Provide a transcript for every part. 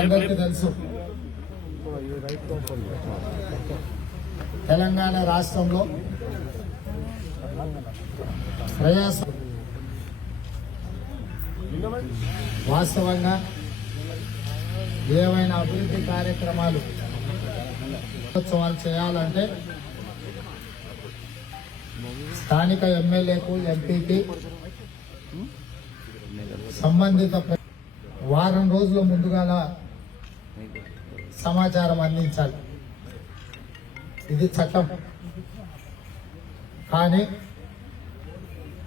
అందరికీ తెలుసు. తెలంగాణ రాష్ట్రంలో ప్రయాస వాస్తవంగా ఏవైనా అభివృద్ధి కార్యక్రమాలు ఉత్సవాలు చేయాలంటే స్థానిక ఎమ్మెల్యేకు ఎంపీకి సంబంధిత వారం రోజుల ముందుగాల సమాచారం అందించాలి. ఇది చట్టం. కానీ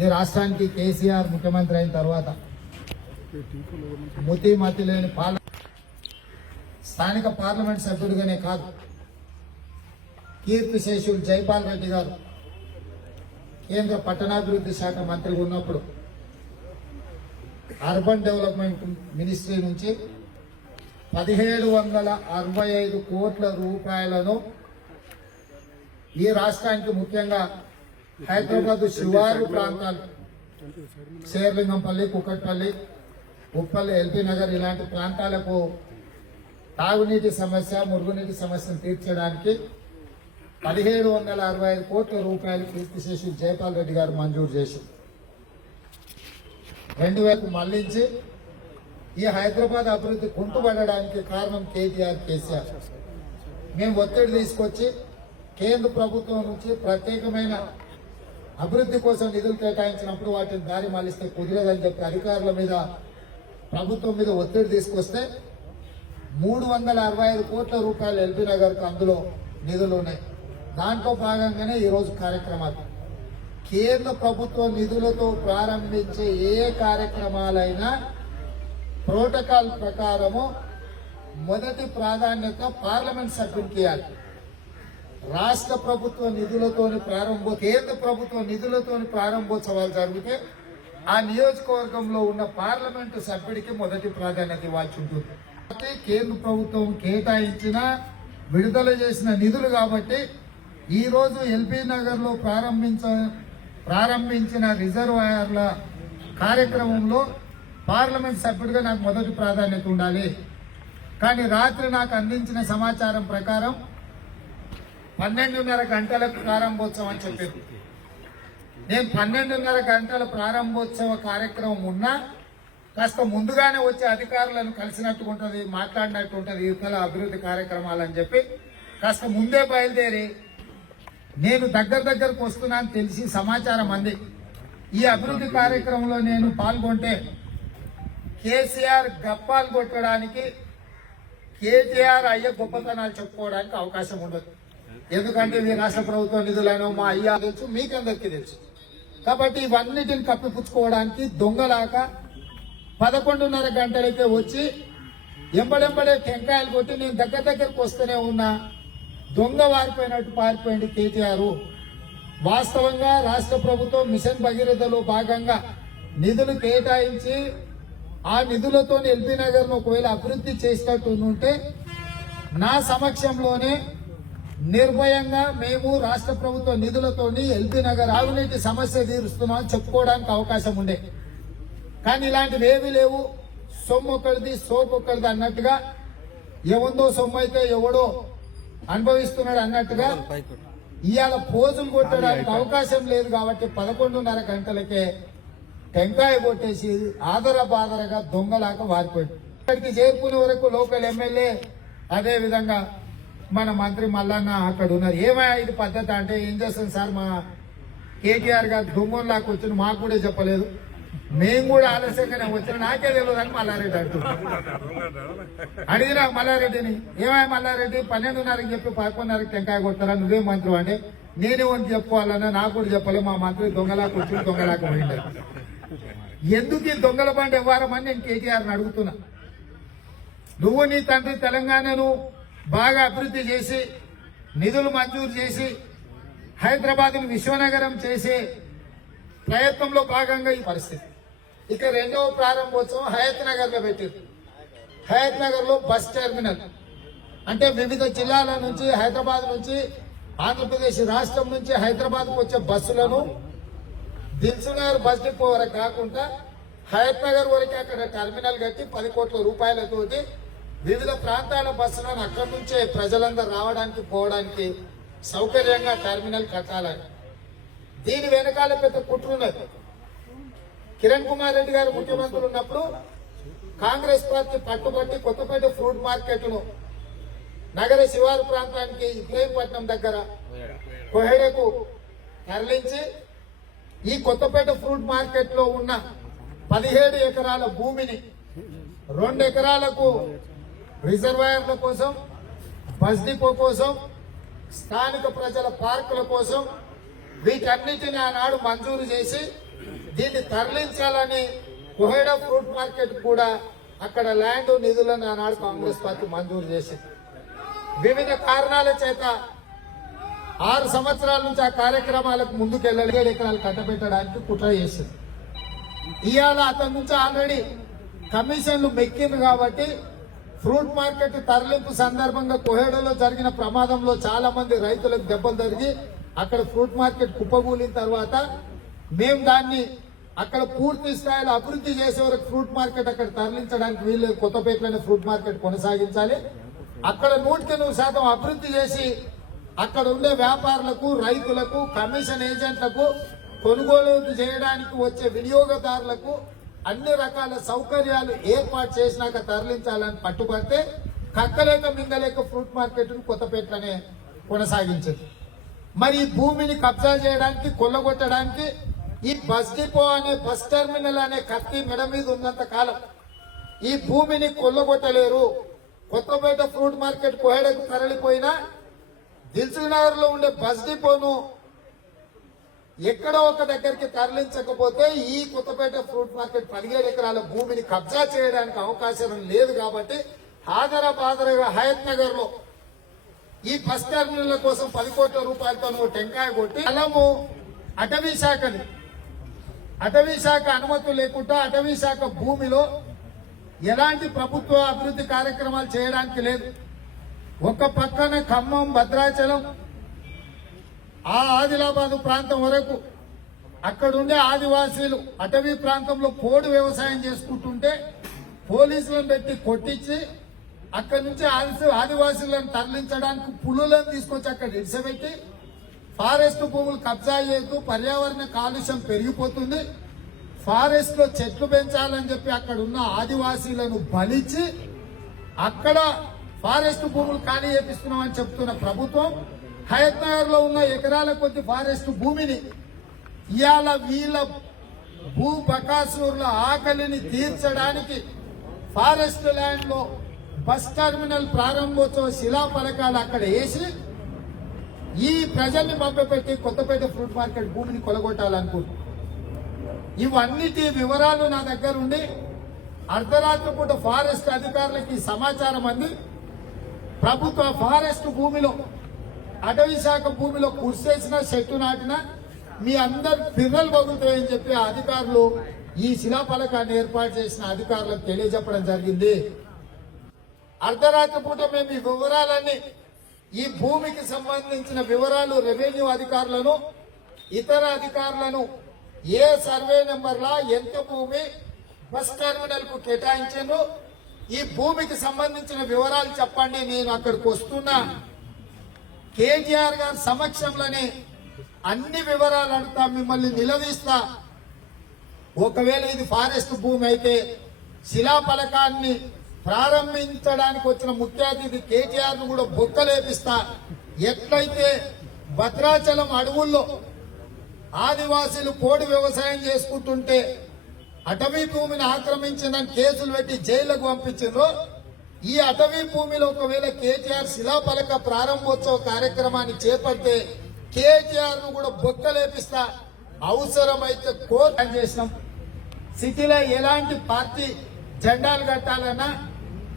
ఈ రాష్ట్రానికి కేసీఆర్ ముఖ్యమంత్రి అయిన తర్వాత ముతి మతి లేని పాల స్థానిక పార్లమెంట్ సభ్యుడిగానే కాదు కీర్తి శేషులు జైపాల్ రెడ్డి గారు కేంద్ర పట్టణాభివృద్ధి శాఖ మంత్రిగా ఉన్నప్పుడు అర్బన్ డెవలప్మెంట్ మినిస్ట్రీ నుంచి పదిహేడు వందల అరవై ఐదు కోట్ల రూపాయలను ఈ రాష్ట్రానికి ముఖ్యంగా హైదరాబాద్ శివారు ప్రాంతాలు శేర్లింగంపల్లి కుక్కట్పల్లి ఉప్పల్లి ఎల్బీ నగర్ ఇలాంటి ప్రాంతాలకు తాగునీటి సమస్య మురుగునీటి సమస్యను తీర్చడానికి పదిహేడు వందల అరవై ఐదు కోట్ల రూపాయలు కీర్తిశేషి జయపాల్ రెడ్డి గారు మంజూరు చేసింది రెండు వేలకు మళ్ళించి ఈ హైదరాబాద్ అభివృద్ధి కుంటుపడడానికి కారణం కేటీఆర్ కేసీఆర్. మేము ఒత్తిడి తీసుకొచ్చి కేంద్ర ప్రభుత్వం నుంచి ప్రత్యేకమైన అభివృద్ధి కోసం నిధులు కేటాయించినప్పుడు వాటిని దారి మళ్ళిస్తే కుదరదని చెప్పి అధికారుల మీద ప్రభుత్వం మీద ఒత్తిడి తీసుకొస్తే మూడు వందల అరవై ఐదు కోట్ల రూపాయలు ఎల్బీ నగర్కు అందులో నిధులు ఉన్నాయి. దాంట్లో భాగంగానే ఈరోజు కార్యక్రమాలు. కేంద్ర ప్రభుత్వ నిధులతో ప్రారంభించే ఏ కార్యక్రమాలైనా ప్రోటోకాల్ ప్రకారము మొదటి ప్రాధాన్యత పార్లమెంట్ సభ్యునికి ఇవ్వాలి. రాష్ట్ర ప్రభుత్వ నిధులతోని ప్రారంభ కేంద్ర ప్రభుత్వ నిధులతోని ప్రారంభోత్సవాలు జరిగితే ఆ నియోజకవర్గంలో ఉన్న పార్లమెంటు సభ్యుడికి మొదటి ప్రాధాన్యత ఇవ్వాల్సి ఉంటుంది. అయితే కేంద్ర ప్రభుత్వం కేటాయించిన విడుదల చేసిన నిధులు కాబట్టి ఈరోజు ఎల్బీ నగర్లో ప్రారంభించ ప్రారంభించిన రిజర్వాయర్ల కార్యక్రమంలో పార్లమెంట్ సభ్యుడిగా నాకు మొదటి ప్రాధాన్యత ఉండాలి. కానీ రాత్రి నాకు అందించిన సమాచారం ప్రకారం పన్నెండున్నర గంటలకు ప్రారంభోత్సవం అని చెప్పారు. నేను పన్నెండున్నర గంటల ప్రారంభోత్సవ కార్యక్రమం ఉన్నా కాస్త ముందుగానే వచ్చే అధికారులను కలిసినట్టు ఉంటుంది మాట్లాడినట్టు ఉంటుంది ఇతర అభివృద్ధి కార్యక్రమాలు అని చెప్పి కాస్త ముందే బయలుదేరి నేను దగ్గర దగ్గరకు వస్తున్నాను తెలిసి సమాచారం అంది. ఈ అభివృద్ధి కార్యక్రమంలో నేను పాల్గొంటే కేసీఆర్ గప్పాలు కొట్టడానికి కేటీఆర్ అయ్యే గొప్పతనాలు చెప్పుకోవడానికి అవకాశం ఉండదు. ఎందుకంటే ఇది రాష్ట్ర ప్రభుత్వ నిధులను మా అయ్యా తెలుసు మీకందరికీ తెలుసు. కాబట్టి ఇవన్నిటిని కప్పిపుచ్చుకోవడానికి దొంగలాక పదకొండున్నర గంటలైతే వచ్చి ఎంబడెంబడే టెంకాయలు కొట్టి నేను దగ్గర దగ్గరకు వస్తూనే ఉన్నా. దొంగ వారిపోయినట్టు పారిపోయింది కేటీఆర్. వాస్తవంగా రాష్ట్ర ప్రభుత్వం మిషన్ భగీరథలో భాగంగా నిధులు కేటాయించి ఆ నిధులతో ఎల్బీ నగర్ ఒకవేళ అభివృద్ధి చేసినట్టు ఉంటే నా సమక్షంలోనే నిర్భయంగా మేము రాష్ట్ర ప్రభుత్వ నిధులతోని ఎల్బీ నగర్ ఆవునీటి సమస్య తీరుస్తున్నామని చెప్పుకోవడానికి అవకాశం ఉండే. కానీ ఇలాంటివి ఏమీ లేవు. సొమ్ము ఒకరిది సోపు ఒకరిది అన్నట్టుగా ఎవందో సొమ్ము అయితే ఎవడో అనుభవిస్తున్నాడు అన్నట్టుగా ఇవాళ పోజులు కొట్టడానికి అవకాశం లేదు కాబట్టి పదకొండున్నర గంటలకే టెంకాయ కొట్టేసి ఆదర బాదరగా దొంగలాగా వారిపోయింది ఇక్కడికి చేరుకునే వరకు లోకల్ ఎమ్మెల్యే అదే విధంగా మన మంత్రి మల్లన్న అక్కడ ఉన్నారు. ఏమయ్యా ఇది పద్ధతి అంటే ఏం చేస్తాం సార్ మా కేటీఆర్ గారు దొంగలాగా వచ్చిన మాకు కూడా చెప్పలేదు. మేము కూడా ఆలస్యంగానే వచ్చిన నాకే తెలియదు అని మల్లారెడ్డి అంటున్నారు. అడిగినా మల్లారెడ్డిని ఏమై మల్లారెడ్డి? పన్నెండున్నరకి చెప్పి పదకొండున్నరకి టెంకాయ కొడతారా? నువ్వే మంత్రి అంటే నేనే వంటి చెప్పుకోవాలన్నా నాకు కూడా చెప్పలే మా మంత్రి దొంగలాకు వచ్చి దొంగలాకు పోయిండే. ఎందుకు ఈ దొంగల బండి ఇవ్వారమని నేను కేటీఆర్ని అడుగుతున్నా. నువ్వు నీ తండ్రి తెలంగాణను బాగా అభివృద్ధి చేసి నిధులు మంజూరు చేసి హైదరాబాద్ను విశ్వనగరం చేసే ప్రయత్నంలో భాగంగా ఈ పరిస్థితి. ఇక రెండవ ప్రారంభోత్సవం హయత్ నగర్లో పెట్టారు. హయత్ నగర్లో బస్ టెర్మినల్. అంటే వివిధ జిల్లాల నుంచి హైదరాబాద్ నుంచి ఆంధ్రప్రదేశ్ రాష్ట్రం నుంచి హైదరాబాద్ వచ్చే బస్సులను దిల్సునగర్ బస్ డిపో వరకు కాకుండా హయత్ నగర్ వరకు అక్కడ టెర్మినల్ కట్టి పది కోట్ల రూపాయలతోటి వివిధ ప్రాంతాల బస్సులను అక్కడి నుంచే ప్రజలందరూ రావడానికి పోవడానికి సౌకర్యంగా టెర్మినల్ కట్టాలని. దీని వెనకాల పెద్ద కుట్రున్నది. కిరణ్ కుమార్ రెడ్డి గారు ముఖ్యమంత్రి ఉన్నప్పుడు కాంగ్రెస్ పార్టీ పట్టుబట్టి కొత్తపేట ఫ్రూట్ మార్కెట్ను నగర శివారు ప్రాంతానికి ఇబ్రహీంపట్నం దగ్గర కొహెడకు తరలించి ఈ కొత్తపేట ఫ్రూట్ మార్కెట్లో ఉన్న పదిహేడు ఎకరాల భూమిని రెండు ఎకరాలకు రిజర్వాయర్ల కోసం బస్ డిపో కోసం స్థానిక ప్రజల పార్కుల కోసం వీటన్నిటిని ఆనాడు మంజూరు చేసి దీన్ని తరలించాలని కొహేడా ఫ్రూట్ మార్కెట్ కూడా అక్కడ ల్యాండ్ నిధులను ఆనాడు కాంగ్రెస్ పార్టీ మంజూరు చేసింది. వివిధ కారణాల చేత ఆరు సంవత్సరాల నుంచి ఆ కార్యక్రమాలకు ముందుకు ఎకరాలు కట్టబెట్టడానికి కుట్ర చేసింది. ఇవాళ అతని నుంచి ఆల్రెడీ కమిషన్లు మెక్కింది కాబట్టి ఫ్రూట్ మార్కెట్ తరలింపు సందర్భంగా కోహేడలో జరిగిన ప్రమాదంలో చాలా మంది రైతులకు దెబ్బలు జరిగి అక్కడ ఫ్రూట్ మార్కెట్ కుప్పగూలిన తర్వాత మేము దాన్ని అక్కడ పూర్తి స్థాయిలో అభివృద్ధి చేసే వరకు ఫ్రూట్ మార్కెట్ అక్కడ తరలించడానికి వీళ్ళు కొత్తపేటలోనే ఫ్రూట్ మార్కెట్ కొనసాగించాలి. అక్కడ నూటికి నూరు శాతం అభివృద్ధి చేసి అక్కడ ఉండే వ్యాపారులకు రైతులకు కమిషన్ ఏజెంట్లకు కొనుగోలు చేయడానికి వచ్చే వినియోగదారులకు అన్ని రకాల సౌకర్యాలు ఏర్పాటు చేసినాక తరలించాలని పట్టుబడితే కక్కలేక మింగలేక ఫ్రూట్ మార్కెట్ కొత్తపేటలోనే కొనసాగించింది. మరి భూమిని కబ్జా చేయడానికి కొల్లగొట్టడానికి ఈ బస్ డిపో అనే బస్ టెర్మినల్ అనే కత్తి మెడ మీద ఉన్నంత కాలం ఈ భూమిని కొల్లగొట్టలేరు. కొత్తపేట ఫ్రూట్ మార్కెట్ కోహెడకు తరలిపోయినా దిల్సుఖ్లో ఉండే బస్ డిపోను ఎక్కడో ఒక దగ్గరికి తరలించకపోతే ఈ కొత్తపేట ఫ్రూట్ మార్కెట్ పదిహేడు ఎకరాల భూమిని కబ్జా చేయడానికి అవకాశం లేదు కాబట్టి ఆదర బాదరగా హయత్ నగర్లో ఈ బస్ టెర్మినల్ కోసం పది కోట్ల రూపాయలతో టెంకాయ కొట్టి అలము అటవీ శాఖని అటవీ శాఖ అనుమతులు లేకుండా అటవీ శాఖ భూమిలో ఎలాంటి ప్రభుత్వ అభివృద్ధి కార్యక్రమాలు చేయడానికి లేదు. ఒక పక్కన ఖమ్మం భద్రాచలం ఆ ఆదిలాబాద్ ప్రాంతం వరకు అక్కడుండే ఆదివాసీలు అటవీ ప్రాంతంలో పోడు వ్యవసాయం చేసుకుంటుంటే పోలీసులను పెట్టి కొట్టించి అక్కడి నుంచి ఆదివాసీ ఆదివాసీలను తరలించడానికి పులులను తీసుకొచ్చి అక్కడ ఇడిసబెట్టి ఫారెస్ట్ భూములు కబ్జా చేస్తూ పర్యావరణ కాలుష్యం పెరిగిపోతుంది. ఫారెస్ట్లో చెట్లు పెంచాలని చెప్పి అక్కడ ఉన్న ఆదివాసీలను బలిచి అక్కడ ఫారెస్ట్ భూములు ఖాళీ చేపిస్తున్నామని చెప్తున్న ప్రభుత్వం హయత్ నగర్లో ఉన్న ఎకరాల కొద్ది ఫారెస్ట్ భూమిని ఇవాళ వీళ్ళ భూ బకాసూర్ల ఆకలిని తీర్చడానికి ఫారెస్ట్ ల్యాండ్లో బస్ టెర్మినల్ ప్రారంభోత్సవ శిలాఫలకాలు అక్కడ వేసి ఈ ప్రజల్ని మభ్యపెట్టి కొత్తపేట ఫ్రూట్ మార్కెట్ భూమిని కొలగొట్టాలనుకుంటున్నారు ఇవన్నిటి వివరాలు నా దగ్గర ఉండి అర్ధరాత్రి పూట ఫారెస్ట్ అధికారులకి సమాచారం అంది. ప్రభుత్వ ఫారెస్ట్ భూమిలో అటవీ శాఖ భూమిలో కుర్సేసిన చెట్టు నాటిన మీ అందరు పిర్రలు పగులుతాయని చెప్పి అధికారులు ఈ శిలాఫలకాన్ని ఏర్పాటు చేసిన అధికారులకు తెలియజెప్పడం జరిగింది. అర్ధరాత్రి పూట మేము ఈ వివరాలన్నీ ఈ భూమికి సంబంధించిన వివరాలు రెవెన్యూ అధికారులను ఇతర అధికారులను ఏ సర్వే నెంబర్లా ఎంత భూమి బస్ టెర్మినల్కు కేటాయించారు ఈ భూమికి సంబంధించిన వివరాలు చెప్పండి నేను అక్కడికి వస్తున్నా. కేటీఆర్ గారి సమక్షంలోనే అన్ని వివరాలు అడుగుతా మిమ్మల్ని నిలదీస్తా. ఒకవేళ ఇది ఫారెస్ట్ భూమి అయితే శిలాఫలకాన్ని ప్రారంభించడానికి వచ్చిన ముఖ్య అతిథి కేటీఆర్ను కూడా బొక్కలేపిస్తా. ఎట్లయితే భద్రాచలం అడవుల్లో ఆదివాసీలు కోడి వ్యవసాయం చేసుకుంటుంటే అటవీ భూమిని ఆక్రమించిందని కేసులు పెట్టి జైళ్ళకు పంపించిండ్రో. ఈ అటవీ భూమిలో ఒకవేళ కేటీఆర్ శిలాఫలక ప్రారంభోత్సవ కార్యక్రమాన్ని చేపడితే కేటీఆర్ను కూడా బొక్కలేపిస్తా. అవసరమైతే కోర్టు చేసినాం. సిటీలో ఎలాంటి పార్టీ జెండాలు కట్టాలన్నా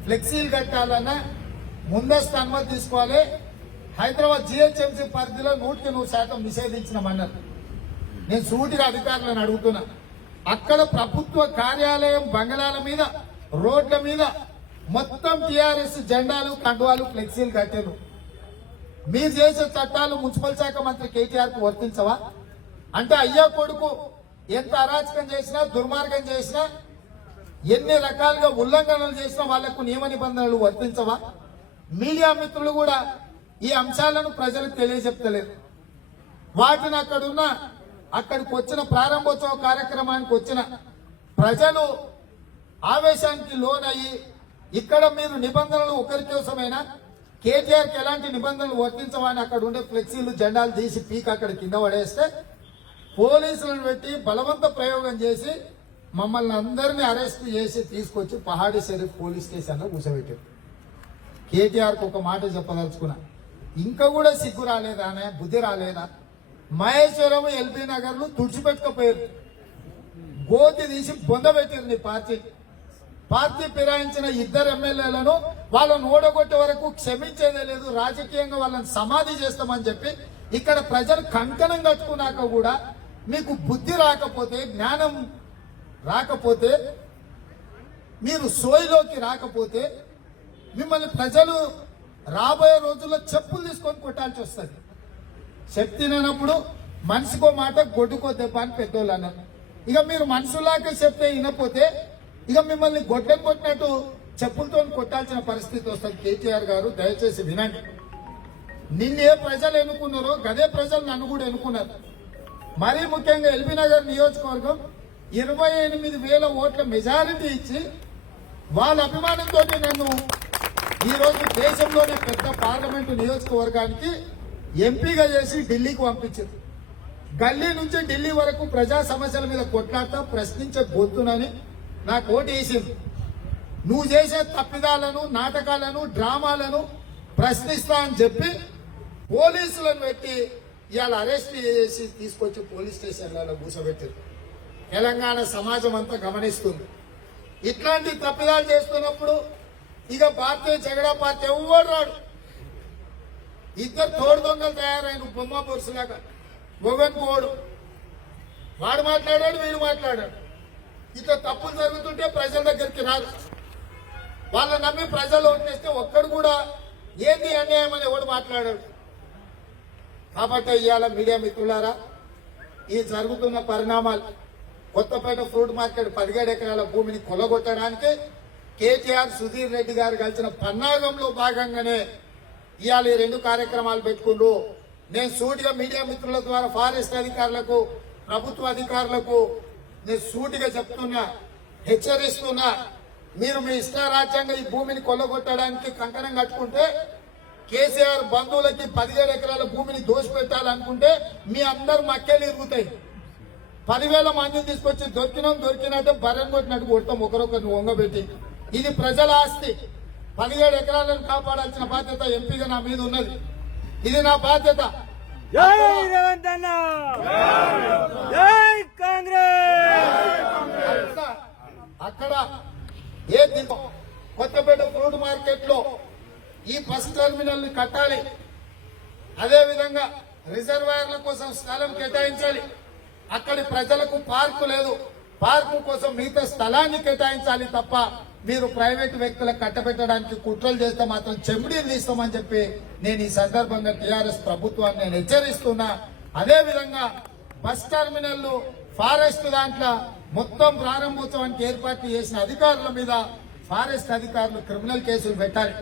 ఫ్లెక్సీలు కట్టాలన్నా ముందస్తు అనుమతి తీసుకోవాలి. హైదరాబాద్ జిహెచ్ఎంసీ పరిధిలో నూటికి నూరు శాతం నిషేధించినామన్నారు నేను సూటిగా అధికారులను అడుగుతున్నా. అక్కడ ప్రభుత్వ కార్యాలయం బంగళాల మీద రోడ్ల మీద మొత్తం టిఆర్ఎస్ జెండాలు కండువాలు ఫ్లెక్సీలు కట్టారు. మీరు చేసే చట్టాలు మున్సిపల్ శాఖ మంత్రి కేటీఆర్కు వర్తించవా? అంటే అయ్యా కొడుకు ఎంత అరాచకం చేసినా దుర్మార్గం చేసినా ఎన్ని రకాలుగా ఉల్లంఘనలు చేసిన వాళ్ళకు నియమ నిబంధనలు వర్తించవా? మీడియా మిత్రులు కూడా ఈ అంశాలను ప్రజలకు తెలియజెప్తలేరు వాటిని అక్కడున్న అక్కడికి వచ్చిన ప్రారంభోత్సవ కార్యక్రమానికి వచ్చిన ప్రజలు ఆవేశానికి లోనయ్యి ఇక్కడ మీరు నిబంధనలు ఒకరి కోసమైనా కేటీఆర్కి ఎలాంటి నిబంధనలు వర్తించవని అక్కడ ఉండే ఫ్లెక్సీలు జెండాలు తీసి పీక్ అక్కడ కింద పడేస్తే పోలీసులను పెట్టి బలవంత ప్రయోగం చేసి మమ్మల్ని అందరినీ అరెస్ట్ చేసి తీసుకొచ్చి పహాడి షరీఫ్ పోలీస్ స్టేషన్లో కూర్చోబెట్టారు. కేటీఆర్కి ఒక మాట చెప్పదలుచుకున్నా. ఇంకా కూడా సిగ్గు రాలేదా అనే బుద్ధి రాలేదా? మహేశ్వరం ఎల్బీ నగర్లు తుడిచిపెట్టుకపోయారు. గోతి తీసి బొందబెట్టారు నీ పార్టీ. పార్టీ ఫిరాయించిన ఇద్దరు ఎమ్మెల్యేలను వాళ్ళని ఓడగొట్టే వరకు క్షమించేదే లేదు రాజకీయంగా వాళ్ళని సమాధి చేస్తామని చెప్పి ఇక్కడ ప్రజలు కంకణం కట్టుకున్నాక కూడా మీకు బుద్ధి రాకపోతే జ్ఞానం రాకపోతే మీరు సోయిలోకి రాకపోతే మిమ్మల్ని ప్రజలు రాబోయే రోజుల్లో చెప్పులు తీసుకొని కొట్టాల్సి వస్తుంది. శక్తి లేనప్పుడు మనిషికో మాట గొడ్డుకో దెబ్బ అని పెద్దోళ్ళు అన్నారు. ఇక మీరు మనుషులాగా చెప్తే వినపోతే ఇక మిమ్మల్ని గొడ్డం కొట్టినట్టు చెప్పులతో కొట్టాల్సిన పరిస్థితి వస్తుంది. కేటీఆర్ గారు దయచేసి వినండి. నిన్నే ఏ ప్రజలు ఎన్నుకున్నారో గదే ప్రజలు నన్ను కూడా ఎన్నుకున్నారు. మరీ ముఖ్యంగా ఎల్బీ నగర్ నియోజకవర్గం ఇరవై ఎనిమిది వేల ఓట్ల మెజారిటీ ఇచ్చి వాళ్ళ అభిమానంతో నన్ను ఈరోజు దేశంలోనే పెద్ద పార్లమెంటు నియోజకవర్గానికి ఎంపీగా చేసి ఢిల్లీకి పంపించారు గల్లీ నుంచి ఢిల్లీ వరకు ప్రజా సమస్యల మీద కొట్లాడతా ప్రశ్నించే గొంతునని నాకు ఓటు వేసింది. నువ్వు చేసే తప్పిదాలను నాటకాలను డ్రామాలను ప్రశ్నిస్తా అని చెప్పి పోలీసులను పెట్టి ఇవాళ అరెస్ట్ చేసి తీసుకొచ్చి పోలీస్ స్టేషన్లలో కూర్చోబెట్టారు తెలంగాణ సమాజం అంతా గమనిస్తుంది. ఇట్లాంటి తప్పిదాలు చేస్తున్నప్పుడు ఇక భారతీయ జగడా పార్టీ ఎవడు రాడు. ఇద్దరు తోడు దొంగలు తయారైన బొమ్మ పొరుసులాగా మొగన్ పోడు. వాడు మాట్లాడాడు వీడు మాట్లాడాడు. ఇట్లా తప్పులు జరుగుతుంటే ప్రజల దగ్గరికి రాదు. వాళ్ళ నమ్మి ప్రజలు ఓటేస్తే ఒక్కడు కూడా ఏంది అన్యాయం అని ఎవడు మాట్లాడాడు. కాబట్టి ఇవాళ మీడియా మిత్రులారా ఈ జరుగుతున్న పరిణామాలు కొత్తపేట ఫ్రూట్ మార్కెట్ పదిహేడు ఎకరాల భూమిని కొలగొట్టడానికి కేటీఆర్ సుధీర్ రెడ్డి గారు కలిసిన పన్నాగంలో భాగంగానే ఇవాళ ఈ రెండు కార్యక్రమాలు పెట్టుకుంటూ నేను సూటిగా మీడియా మిత్రుల ద్వారా ఫారెస్ట్ అధికారులకు ప్రభుత్వ అధికారులకు నేను సూటిగా చెప్తున్నా హెచ్చరిస్తున్నా. మీరు మీ ఇష్టారాజ్యంగా ఈ భూమిని కొల్లగొట్టడానికి కంకణం కట్టుకుంటే కేసీఆర్ బంధువులకి పదిహేడు ఎకరాల భూమిని దోషపెట్టాలనుకుంటే మీ అందరు మక్కేలు ఇరుగుతాయి. పదివేల మందిని తీసుకొచ్చి దొరికినాం దొరికినట్టే బర్రెన్ కొట్టినట్టు కొడతాం ఒకరొకరిని వంగబెట్టి ఇది ప్రజల ఆస్తి. పదిహేడు ఎకరాలను కాపాడాల్సిన బాధ్యత ఎంపీగా నా మీద ఉన్నది. ఇది నా బాధ్యత. అక్కడ అక్కడ ఏ దింప కొత్తపేట ఫ్రూట్ మార్కెట్లో ఈ బస్ టెర్మినల్ని కట్టాలి. అదే విధంగా రిజర్వాయర్ల కోసం స్థలం కేటాయించాలి. అక్కడి ప్రజలకు పార్కు లేదు. పార్కు కోసం మిగతా స్థలాన్ని కేటాయించాలి తప్ప మీరు ప్రైవేట్ వ్యక్తులకు కట్టబెట్టడానికి కుట్రలు చేస్తే మాత్రం చెమిడీలు తీస్తామని చెప్పి నేను ఈ సందర్భంగా టీఆర్ఎస్ ప్రభుత్వాన్ని నేను హెచ్చరిస్తున్నా. అదే విధంగా బస్ టెర్మినల్ ఫారెస్ట్ దాంట్లో మొత్తం ప్రారంభోత్సవానికి ఏర్పాటు చేసిన అధికారుల మీద ఫారెస్ట్ అధికారులు క్రిమినల్ కేసులు పెట్టాలి.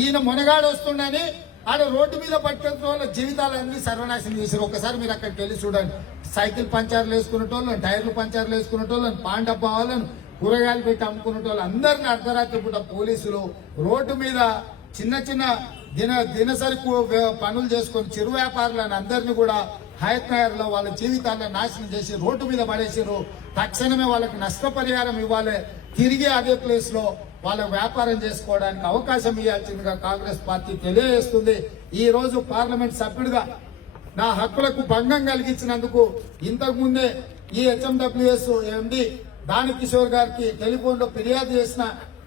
ఈయన మునగాడు వస్తుండని ఆడ రోడ్డు మీద పట్టుకెళ్తున్న వాళ్ళ జీవితాలన్నీ సర్వనాశనం చేశారు. ఒకసారి మీరు అక్కడికి వెళ్ళి చూడండి. సైకిల్ పంచర్లు వేసుకునేటోళ్ళని టైర్లు పంచర్లు వేసుకునేటోళ్ళని పాన్ వాళ్ళని కూరగాయలు పెట్టి అమ్ముకునేటోళ్ళు అందరిని అర్ధరాత్రి పూట పోలీసులు రోడ్డు మీద చిన్న చిన్న దిన దినసరికు పనులు చేసుకొని చిరు వ్యాపారులను అందరినీ కూడా హయత్ నగర్లో వాళ్ళ జీవితాలను నాశనం చేసి రోడ్డు మీద పడేసారు తక్షణమే వాళ్ళకి నష్టపరిహారం ఇవ్వాలి. తిరిగి అదే ప్లేస్లో వాళ్ళ వ్యాపారం చేసుకోవడానికి అవకాశం ఇవ్వాల్సిందిగా కాంగ్రెస్ పార్టీ తెలియజేస్తుంది. ఈ రోజు పార్లమెంట్ సభ్యుడిగా నా హక్కులకు భంగం కలిగించినందుకు ఇంతకు ముందే ఈ హెచ్ఎండబ్ల్యూఎస్ ఎండి దాని కిషోర్ గారికి టెలిఫోన్లో ఫిర్యాదు చేసిన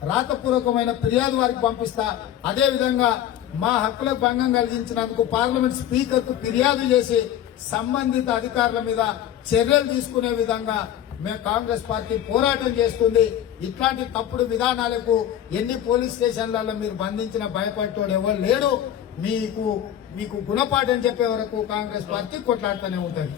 రాతపూర్వకమైన ఫిర్యాదు వారికి పంపిస్తా. అదే విధంగా మా హక్కులకు భంగం కలిగించినందుకు పార్లమెంట్ స్పీకర్కు ఫిర్యాదు చేసి సంబంధిత అధికారుల మీద చర్యలు తీసుకునే విధంగా మేము కాంగ్రెస్ పార్టీ పోరాటం చేస్తుంది. ఇట్లాంటి తప్పుడు విధానాలకు ఎన్ని పోలీస్ స్టేషన్లలో మీరు బంధించిన భయపడేటోడు ఎవరు లేడు. మీకు మీకు గుణపాఠం చెప్పే వరకు కాంగ్రెస్ పార్టీ కొట్లాడుతూనే ఉంటుంది.